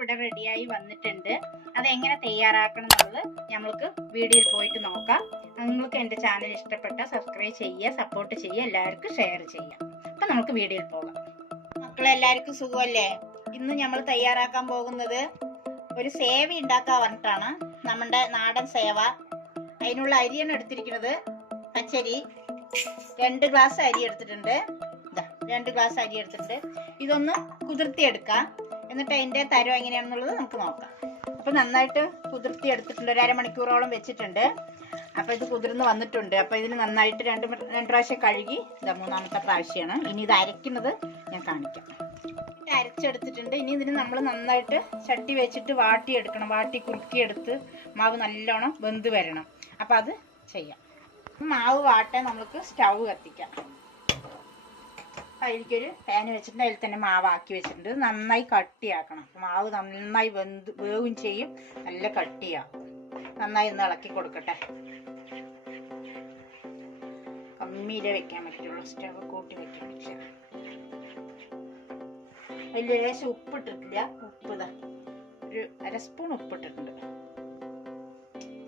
ഇവിടെ റെഡിയായി വന്നിട്ടുണ്ട്. അതെങ്ങനെ തയ്യാറാക്കണം എന്നുള്ളത് നമ്മൾക്ക് വീഡിയോയിൽ പോയിട്ട് നോക്കാം. നിങ്ങൾക്ക് എൻ്റെ ചാനൽ ഇഷ്ടപ്പെട്ട സബ്സ്ക്രൈബ് ചെയ്യുക, സപ്പോർട്ട് ചെയ്യുക, എല്ലാവർക്കും ഷെയർ ചെയ്യുക. അപ്പം നമുക്ക് വീഡിയോയിൽ പോകാം. മക്കളെ എല്ലാവർക്കും സുഖമല്ലേ? ഇന്ന് നമ്മൾ തയ്യാറാക്കാൻ പോകുന്നത് ഒരു സേവ ഉണ്ടാക്കാൻ പറഞ്ഞിട്ടാണ്. നമ്മുടെ നാടൻ സേവ. അതിനുള്ള അരിയാണ് എടുത്തിരിക്കുന്നത്. പച്ചരി 2 ഗ്ലാസ് അരി എടുത്തിട്ടുണ്ട്. 2 ഗ്ലാസ് അരി എടുത്തിട്ടുണ്ട്. ഇതൊന്ന് കുതിർത്തി എടുക്കാം. എന്നിട്ട് അതിൻ്റെ തരം എങ്ങനെയാണെന്നുള്ളത് നമുക്ക് നോക്കാം. അപ്പോൾ നന്നായിട്ട് കുതിർത്തി എടുത്തിട്ടുണ്ട്. 1/2 മണിക്കൂറോളം വെച്ചിട്ടുണ്ട്. അപ്പോൾ ഇത് കുതിർന്ന് വന്നിട്ടുണ്ട്. അപ്പോൾ ഇതിന് നന്നായിട്ട് രണ്ട് പ്രാവശ്യം കഴുകി ഇതാ 3ാമത്തെ പ്രാവശ്യമാണ്. ഇനി ഇത് അരയ്ക്കുന്നത് ഞാൻ കാണിക്കാം. ഇത് അരച്ചെടുത്തിട്ടുണ്ട്. ഇനി ഇതിന് നമ്മൾ നന്നായിട്ട് ചട്ടി വെച്ചിട്ട് വാട്ടിയെടുക്കണം. വാട്ടി കുറുക്കിയെടുത്ത് മാവ് നല്ലോണം വെന്ത് വരണം. അപ്പോൾ അത് ചെയ്യാം. മാവ് വാട്ടാൻ നമുക്ക് സ്റ്റൗ കത്തിക്കാം. അതിലേക്കൊരു പാൻ വെച്ചിട്ടുണ്ട്. അതിൽ തന്നെ മാവാക്കി വെച്ചിട്ടുണ്ട്. നന്നായി കട്ടിയാക്കണം. മാവ് നന്നായി വേവും ചെയ്യും. നല്ല കട്ടിയാകും. നന്നായി ഒന്ന് ഇളക്കി കൊടുക്കട്ടെ. കമ്മിയിലേ വെക്കാൻ പറ്റുള്ളൂ. സ്റ്റവ് കൂട്ടി വെക്കാൻ പറ്റില്ല. അതിൽ ലേശം ഉപ്പിട്ടിട്ടില്ല. ഉപ്പ് ഇതാ ഒരു 1/2 സ്പൂൺ ഉപ്പിട്ടിട്ടുണ്ട്.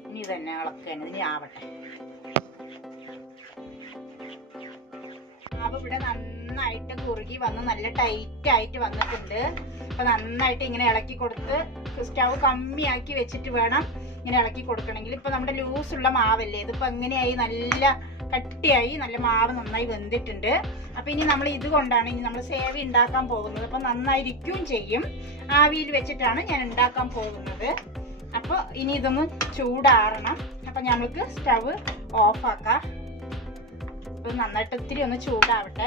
ഇനി തന്നെ ഇളക്കാൻ ഇനി ആവട്ടെ. മാവ് ഇവിടെ നന്നായിട്ട് കുറുകി വന്ന് നല്ല ടൈറ്റ് ആയിട്ട് വന്നിട്ടുണ്ട്. അപ്പൊ നന്നായിട്ട് ഇങ്ങനെ ഇളക്കി കൊടുത്ത് സ്റ്റൗ കമ്മിയാക്കി വെച്ചിട്ട് വേണം ഇങ്ങനെ ഇളക്കി കൊടുക്കണമെങ്കിൽ. ഇപ്പൊ നമ്മുടെ ലൂസുള്ള മാവല്ലേ, ഇതിപ്പോ എങ്ങനെയായി നല്ല കട്ടിയായി, നല്ല മാവ് നന്നായി വെന്തിട്ടുണ്ട്. അപ്പൊ ഇനി നമ്മൾ ഇതുകൊണ്ടാണ് ഇനി നമ്മൾ സേവ ഉണ്ടാക്കാൻ പോകുന്നത്. അപ്പൊ നന്നായിരിക്കുകയും ചെയ്യും. ആവിയിൽ വെച്ചിട്ടാണ് ഞാൻ ഉണ്ടാക്കാൻ പോകുന്നത്. അപ്പൊ ഇനി ഇതൊന്ന് ചൂടാറണം. അപ്പൊ നമ്മൾക്ക് സ്റ്റവ് ഓഫാക്കാം. ഇത് നന്നായിട്ട് ഒത്തിരി ഒന്ന് ചൂടാവട്ടെ,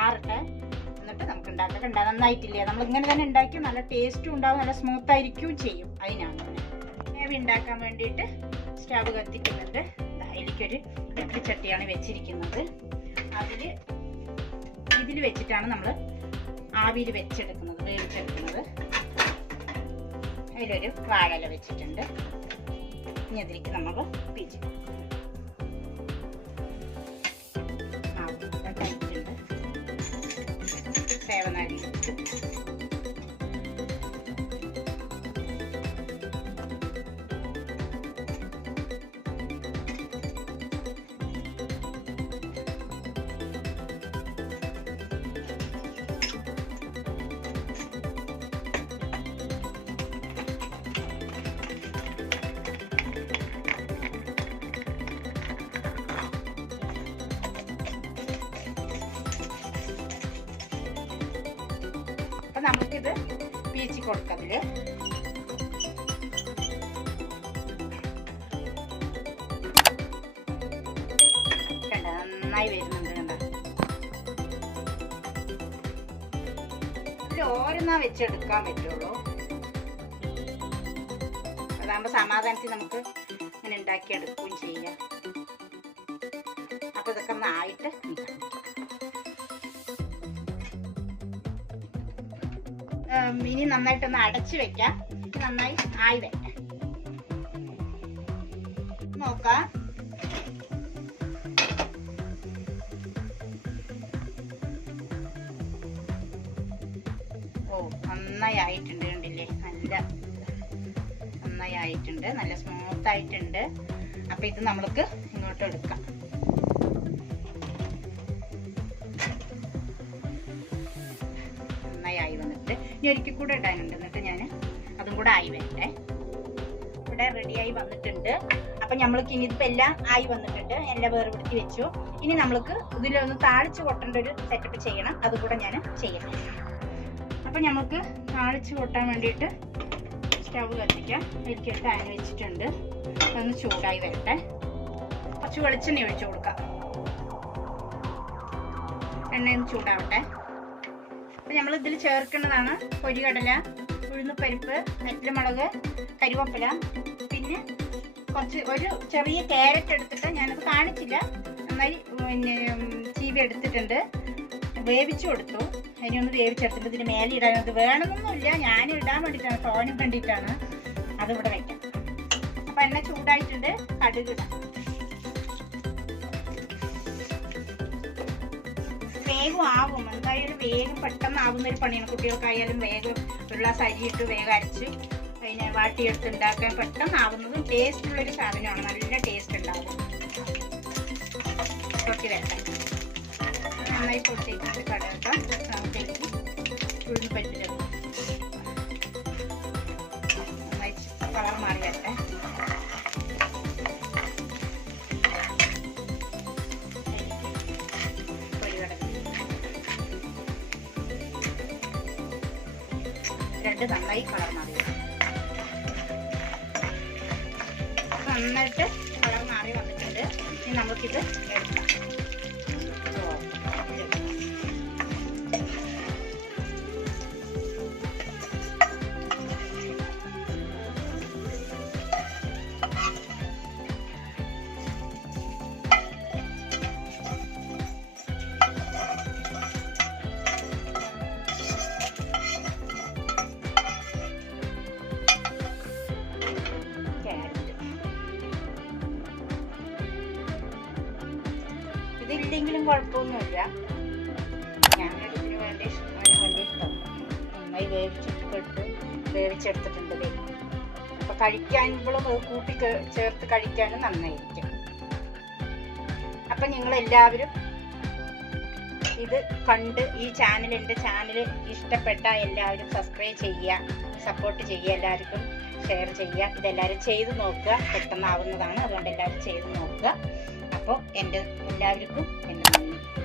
ആറട്ടെ, എന്നിട്ട് നമുക്ക് ഉണ്ടാക്കാം. നന്നായിട്ടില്ലേ? നമ്മൾ ഇങ്ങനെ തന്നെ ഉണ്ടാക്കി നല്ല ടേസ്റ്റും ഉണ്ടാവും, നല്ല സ്മൂത്ത് ആയിരിക്കുകയും ചെയ്യും. അതിനാണ് സേവ ഉണ്ടാക്കാൻ വേണ്ടിയിട്ട് സ്റ്റവ് കത്തിക്കുന്നുണ്ട്. അതിലേക്കൊരു ചട്ടിയാണ് വെച്ചിരിക്കുന്നത്. ഇതിൽ വെച്ചിട്ടാണ് നമ്മൾ ആവിയിൽ വെച്ചെടുക്കുന്നത്, വേവിച്ചെടുക്കുന്നത്. അതിലൊരു വാഴയില വെച്ചിട്ടുണ്ട്. ഇനി അതിലേക്ക് നമ്മൾ പിരിച്ച് സേവനാരി നമുക്കിത് പീച്ചി കൊടുക്കതില് നന്നായി വരുന്നുണ്ട്. കണ്ട ഇതിൽ ഓരോന്നാ വെച്ചെടുക്കാൻ പറ്റുള്ളൂ. അതാകുമ്പോ സമാധാനത്തിൽ നമുക്ക് ഇങ്ങനെ ഉണ്ടാക്കിയെടുക്കുകയും ചെയ്യാം. അപ്പൊ ഇതൊക്കെ ഒന്നായിട്ട് ഇനി നന്നായിട്ടൊന്ന് അടച്ചു വെക്കാം. നന്നായി ആയി വെക്കാം. നോക്കാം. ഓ നന്നായി ആയിട്ടുണ്ട്. കണ്ടില്ലേ? നന്നായി ആയിട്ടുണ്ട്. നല്ല സ്മൂത്ത് ആയിട്ടുണ്ട്. അപ്പൊ ഇത് നമ്മൾക്ക് ഇങ്ങോട്ട് എടുക്കാം. ആയി വന്നിട്ട് ഇനി ഒരിക്കൽ കൂടെ ഇടാനുണ്ട്. എന്നിട്ട് ഞാൻ അതും കൂടെ ആയി വരട്ടെ. ഇവിടെ റെഡിയായി വന്നിട്ടുണ്ട്. അപ്പൊ നമ്മൾക്ക് ഇനി ഇതിപ്പോ എല്ലാം ആയി വന്നിട്ടുണ്ട്. എല്ലാം വേർപെടുത്തി വെച്ചു. ഇനി നമ്മൾക്ക് ഇതിലൊന്ന് താളിച്ച് കൊട്ടേണ്ട ഒരു സെറ്റപ്പ് ചെയ്യണം. അതുകൂടെ ഞാൻ ചെയ്യണം. അപ്പൊ നമ്മൾക്ക് താളിച്ച് കൊട്ടാൻ വേണ്ടിയിട്ട് സ്റ്റവ് കത്തിക്കാം. എനിക്ക് പാൻ വെച്ചിട്ടുണ്ട്. അതൊന്ന് ചൂടായി വരട്ടെ. കുറച്ച് വെളിച്ചെണ്ണ ഒഴിച്ചു കൊടുക്കാം. എണ്ണയൊന്ന് ചൂടാവട്ടെ. അപ്പം നമ്മൾ ഇതിൽ ചേർക്കേണ്ടതാണ് പൊരികടല, ഉഴുന്നുപരിപ്പ്, വറ്റൽമുളക്, കരിവേപ്പില, പിന്നെ ഒരു ചെറിയ ക്യാരറ്റ് എടുത്തിട്ട് ഞാനത് കാണിച്ചില്ല. നന്നായി ചീവി എടുത്തിട്ടുണ്ട്. വേവിച്ചു കൊടുത്തു. അതിനൊന്ന് വേവിച്ചെടുത്തിട്ട് ഇതിന് മേലെ ഇടാനത് വേണമെന്നൊന്നുമില്ല. ഞാൻ ഇടാൻ വേണ്ടിയിട്ടാണ്, തോനും വേണ്ടിയിട്ടാണ്. അതിവിടെ വയ്ക്കാം. അപ്പം എണ്ണ ചൂടായിട്ടുണ്ട്. കടുക് ഇടാം. വേഗം ആവും. എന്തായാലും വേഗം പെട്ടെന്ന് ആവുന്ന ഒരു പണിയാണ്. കുട്ടികൾക്കായാലും വേഗം ഉള്ള അരിയിട്ട് വേഗം അരച്ച് അതിനെ വാട്ടിയെടുത്ത് ഉണ്ടാക്കാൻ പെട്ടെന്ന് ആവുന്നതും ടേസ്റ്റുള്ളൊരു സാധനമാണ്. നല്ല ടേസ്റ്റ് ഉണ്ടാവും. പൊട്ടി വരട്ടെ. നന്നായി പൊട്ടിയിട്ട് കടക്കാം. നമുക്കിലേക്ക് ഉഴുന്ന് പരിപ്പിട്ട് നന്നായി കളർ മാറി വരട്ടെ. രണ്ട് നന്നായി കളർ മാറി നന്നായിട്ട് കളർ മാറി വന്നിട്ടുണ്ട്. ഇനി നമുക്കിത് എടുക്കാം. ഇതില്ലെങ്കിലും കുഴപ്പമൊന്നുമില്ല. ഞാൻ ഇതിന് വേണ്ടി നന്നായി വേവിച്ചെടുത്തിട്ടുണ്ട്. അപ്പൊ കഴിക്കാനും കൂട്ടി ചേർത്ത് കഴിക്കാനും നന്നായിരിക്കും. അപ്പൊ നിങ്ങളെല്ലാവരും ഇത് കണ്ട് ഈ എൻ്റെ ചാനൽ ഇഷ്ടപ്പെട്ട എല്ലാവരും സബ്സ്ക്രൈബ് ചെയ്യുക, സപ്പോർട്ട് ചെയ്യുക, എല്ലാവർക്കും ഷെയർ ചെയ്യുക. ഇതെല്ലാവരും ചെയ്ത് നോക്കുക. പെട്ടെന്നാവുന്നതാണ്. അതുകൊണ്ട് എല്ലാവരും ചെയ്ത് നോക്കുക. അപ്പോൾ എല്ലാവർക്കും എൻ്റെ നന്ദി.